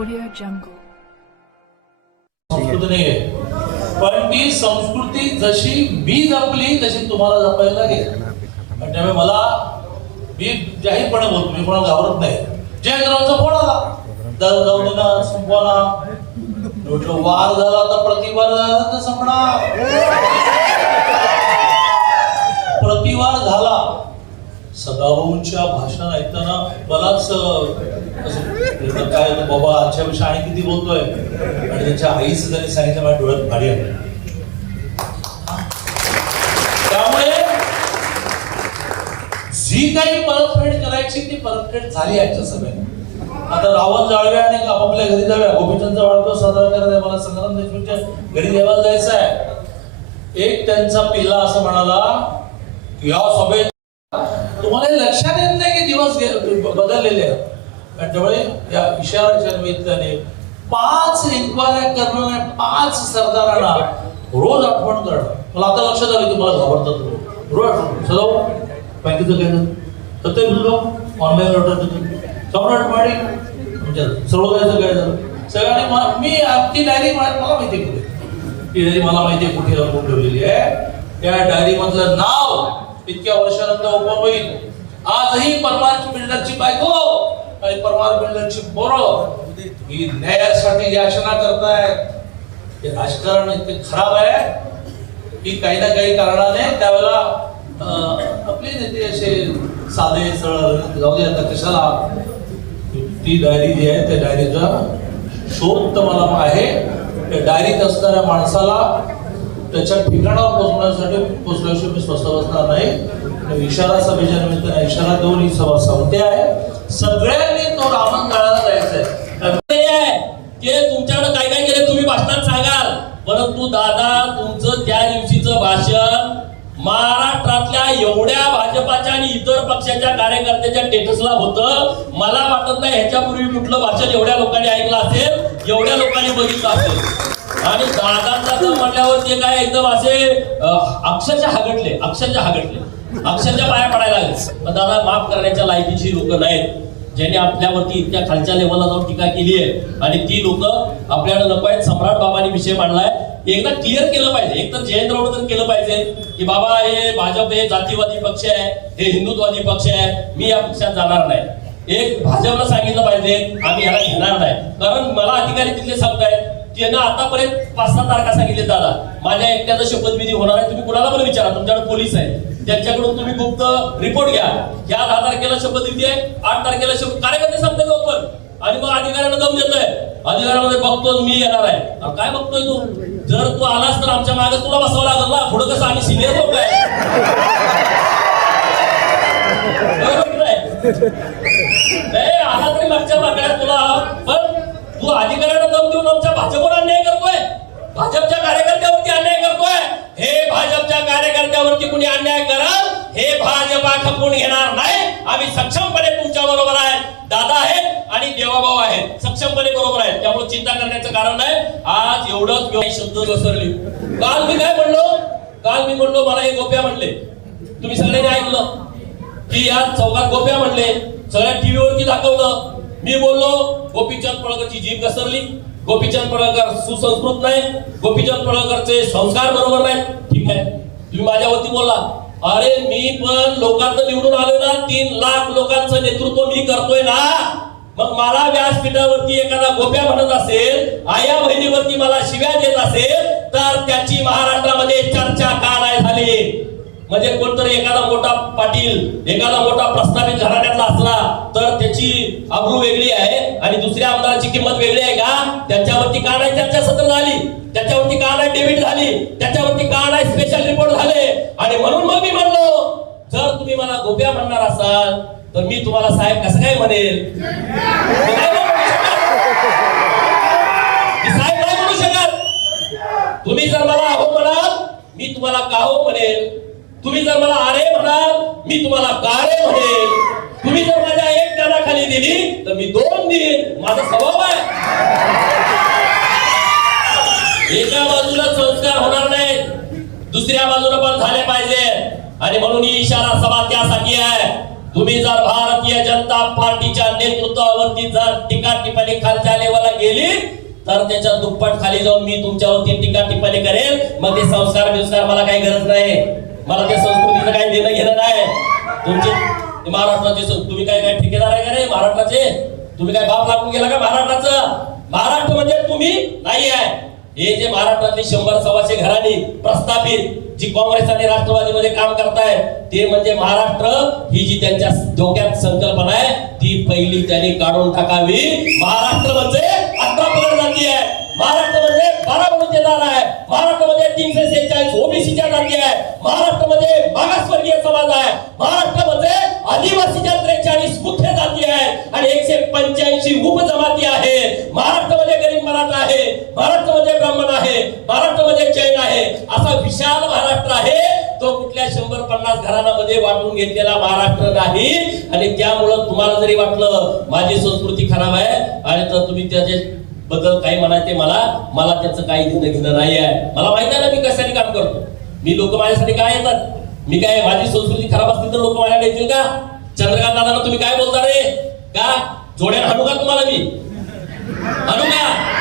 Audio जंगल संस्कृत नाही पण ती संस्कृती जशी मी जपली तशी तुम्हाला जपायला लागेल. त्यामुळे मला मी जाहीरपणे बोलतो मी कोणाला घाबरत नाही. जय करायचं फोन आला. दर जाऊ ना जो वार झाला तर प्रतिवार झाला तर संपणार. प्रतिवार झाला. सदाभाऊंच्या भाषण ऐकताना मलाच काय बाबा आजच्यापेक्षा आणि किती बोलतोय? आणि त्याच्या आईचं त्यांनी सांगितलं माझ्या डोळ्यात भारी आहे. त्यामुळे जी काही परतफेड करायची ती परतफेड झाली आजच्या सगळ्या आता रावण जाळवे आणि आपापल्या घरी जाऊया गोपीचंदचा वाढदिवस साजरा करायचा आहे. मला संग्राम देशमुखच्या घरी देवाला जायचं आहे एक त्यांचा पिल्ला असं म्हणाला या सभेत तुम्हाला लक्षात येत नाही की दिवस बदललेले आहेत. त्यामुळे या इशाराच्या निमित्ताने पाच इन्क्वायऱ्या करणाऱ्या पाच सरदारांना रोज आठवण करणं. मला आता लक्षात आलं की मला घाबरतात रोज आठवण बँकेचं काय तर ते बोललो ऑनलाईन ऑर्डर देतो. सम्राट माडी म्हणजे सर्वोदयाचं काय झालं? सगळ्यांनी मला मी ती डायरी मला माहिती आहे कुठे? ती डायरी मला माहिती आहे कुठे रंगवून ठेवलेली आहे. त्या डायरीमधलं नाव इतक्या वर्षानंतर ओपन होईल. आजही परमार बिल्डरची बायको आणि परमार बिल्डरची पोरं ही न्यायासाठी याचना करतायत. हे राजकारण इतके खराब आहे. की काही ना काही कारणाने त्यावेळेला अं, आपले नेते असे साधे सरळ जाऊ दे आता कशाला. ती डायरी जी आहे त्या डायरीचा शोध तर मला आहे. त्या डायरीत असणाऱ्या माणसाला त्याच्या ठिकाणावर पोहोचण्यासाठी पोहोचल्याशिवाय मी स्वस्त बसणार नाही. इशारा सभेच्या निमित्ताने इशारा देऊन ही सभा संपते आहे. सगळ्यांनी तो रावण गाळाला जायचंय. ते आहे तुमच्याकडे काय काय केले तुम्ही भाषणात सांगाल. परंतु दादा तुमचं त्या दिवशीचं भाषण महाराष्ट्रातल्या एवढ्या भाजपाच्या आणि इतर पक्षाच्या कार्यकर्त्याच्या स्टेटसला होतं. मला वाटत नाही ह्याच्यापूर्वी कुठलं भाषण एवढ्या लोकांनी ऐकलं असेल एवढ्या लोकांनी बघितलं असेल. आणि दादांचा म्हणल्यावर ते काय एकदम असे अक्षरशः हगटले अक्षरशः हगटले. अक्षरशः पाया पडायला लागले. पण दादा माफ करण्याच्या लायकीची लोक नाहीत. ज्यांनी आपल्यावरती इतक्या खालच्या लेवलला जाऊन टीका केली आहे. आणि ती लोक आपल्याला नको आहेत. सम्राट बाबांनी विषय मांडलाय. एकदा क्लिअर केलं पाहिजे. एकतर जयंत राऊत केलं पाहिजे. की बाबा हे भाजप हे जातीवादी पक्ष आहे. हे हिंदुत्ववादी पक्ष आहे. मी या पक्षात जाणार नाही. एक भाजपला सांगितलं पाहिजे. आम्ही याला घेणार नाही. कारण मला अधिकारी तिथले सांगतायत. त्यानं आतापर्यंत पाच सहा तारखा सांगितले दादा माझ्या एकट्याचा शपथविधी होणार आहे तुम्ही कुणाला पण विचारा तुमच्याकडे पोलीस आहे त्यांच्याकडून तुम्ही गुप्त रिपोर्ट घ्या. या दहा तारखेला शपथविधी आहे आठ तारखेला शपथ कार्यकर्ते सांगते ओपन आणि मग अधिकाऱ्यांना दम देतोय. अधिकाऱ्यामध्ये बघतो मी येणार आहे. काय बघतोय तू? जर तू आलास तर आमच्या मागे तुला बसावं लागल ना. पुढं कसं आम्ही सिनियर लोक आहे? नाही? आला तरी मागच्या मागण्यात तुला पण तू अधिकाऱ्यांना दम देऊन आमच्या भाजपवर अन्याय करतोय भाजपच्या कार्यकर्त्यावरती अन्याय करतोय हे भाजपच्या कार्यकर्त्यावरती कुणी अन्याय करल हे भाजपा खपून घेणार नाही. आम्ही सक्षमपणे तुमच्या बरोबर आहे. दादा आहेत आणि देवाभाऊ आहेत. सक्षमपणे बरोबर आहेत. त्यामुळे चिंता करण्याचं कारण नाही. आज एवढंच शब्द घसरली. काल मी काय म्हणलो? काल मी म्हणलो मला हे गोप्या म्हणले. तुम्ही सगळ्यांनी ऐकलं. की या चौकात गोप्या म्हणले. सगळ्या टीव्हीवरती दाखवलं. मी बोललो गोपीचंद पळकरची जीभ घसरली. गोपीचंद पळकर सुसंस्कृत नाही. गोपीचंद पळकरचे संस्कार बरोबर नाही. तुम्ही माझ्या तुम्ही माझ्यावरती बोलला अरे मी पण लोकांचं निवडून आलोय ना तीन लाख लोकांचं नेतृत्व मी करतोय ना. मग मला व्यासपीठावरती एखादा गोप्या म्हणत असेल आया बहिणीवरती मला शिव्या देत असेल तर त्याची महाराष्ट्रामध्ये चर्चा का नाही झाली? म्हणजे कोणतरी एखादा मोठा पाटील एखादा मोठा प्रस्थापित घराण्यातला असला तर त्याची अब्रू वेगळी आहे आणि दुसऱ्या आमदाराची किंमत वेगळी आहे का? त्याच्यावरती का नाही चर्चा सत्र झाली? त्याच्यावरती का नाही डेबिट झाली? त्याच्यावरती का नाही स्पेशल रिपोर्ट आणि म्हणून मग मी म्हणलो जर तुम्ही मला गोप्या म्हणणार असाल तर मी तुम्हाला साहेब कसं काय म्हणेल? साहेब नाही म्हणू शकत. तुम्ही जर मला अहो म्हणाल मी तुम्हाला काहो म्हणेल? तुम्ही जर मला आरे म्हणाल मी तुम्हाला कारे म्हणेल? तुम्ही जर माझ्या एक कानाखाली दिली तर मी दोन देईन माझा स्वभाव आहे. एका बाजूला संस्कार होणार नाहीत. दुसऱ्या बाजूला पण झाले पाहिजे. आणि म्हणून ही इशारा सभा त्यासाठी आहे. तुम्ही जर भारतीय जनता पार्टीच्या नेतृत्वावरती जर टीका टिप्पणी खालच्या लेवलला गेली तर त्याच्या दुप्पट खाली जाऊन मी तुमच्यावरती टीका टिप्पणी करेल. मग ते संस्कार बिस्कार मला काही गरज नाही. मला ते संस्कृतीचं काही देणं घेणं नाही. तुमचे महाराष्ट्राचे तुम्ही काय काय ठेकेदार आहे का रे महाराष्ट्राचे? तुम्ही काय बाप लागून गेला का महाराष्ट्राचं? महाराष्ट्र म्हणजे तुम्ही नाही आहे. हे जे महाराष्ट्रातली शंभर सव्वाशे घराणी प्रस्थापित जी काँग्रेस आणि राष्ट्रवादीमध्ये काम करताय ते म्हणजे महाराष्ट्र ही जी त्यांच्या डोक्यात संकल्पना आहे ती पहिली त्यांनी काढून टाकावी. महाराष्ट्र म्हणजे अठरा पगड जाती आहे. महाराष्ट्र म्हणजे बारा बलुतेदार आहे. महाराष्ट्रामध्ये म्हणजे तीनशे सेहेचाळीस ओबीसीच्या जाती आहे. महाराष्ट्रामध्ये म्हणजे मागासवर्गीय समाज आहे. महाराष्ट्रामध्ये म्हणजे आदिवासीच्या त्रेचाळीस मुख्य जाती आहे. आणि एकशे पंच्याऐंशी उपजमा आहे महाराष्ट्रामध्ये गरीब मराठा आहे महाराष्ट्रामध्ये ब्राह्मण आहे महाराष्ट्रामध्ये जैन आहे असा विशाल महाराष्ट्र आहे तो कुठल्या शंभर पन्नास घराण्यामध्ये वाटून घेतलेला महाराष्ट्र नाही. आणि त्यामुळं तुम्हाला जरी वाटलं माझी संस्कृती खराब आहे आणि तर तुम्ही त्याचे बद्दल काही म्हणायचे मला मला त्याचं काही देणं घेणं नाही आहे. मला माहीत आहे ना मी कशासाठी काम करतो. मी लोक माझ्यासाठी काय येतात? मी काय माझी संस्कृती खराब असली तर लोक माझ्याकडे येतील का? चंद्रकांत दादा तुम्ही काय बोलता रे? का? जोड्यात हाणू का तुम्हाला मी? हाणू का?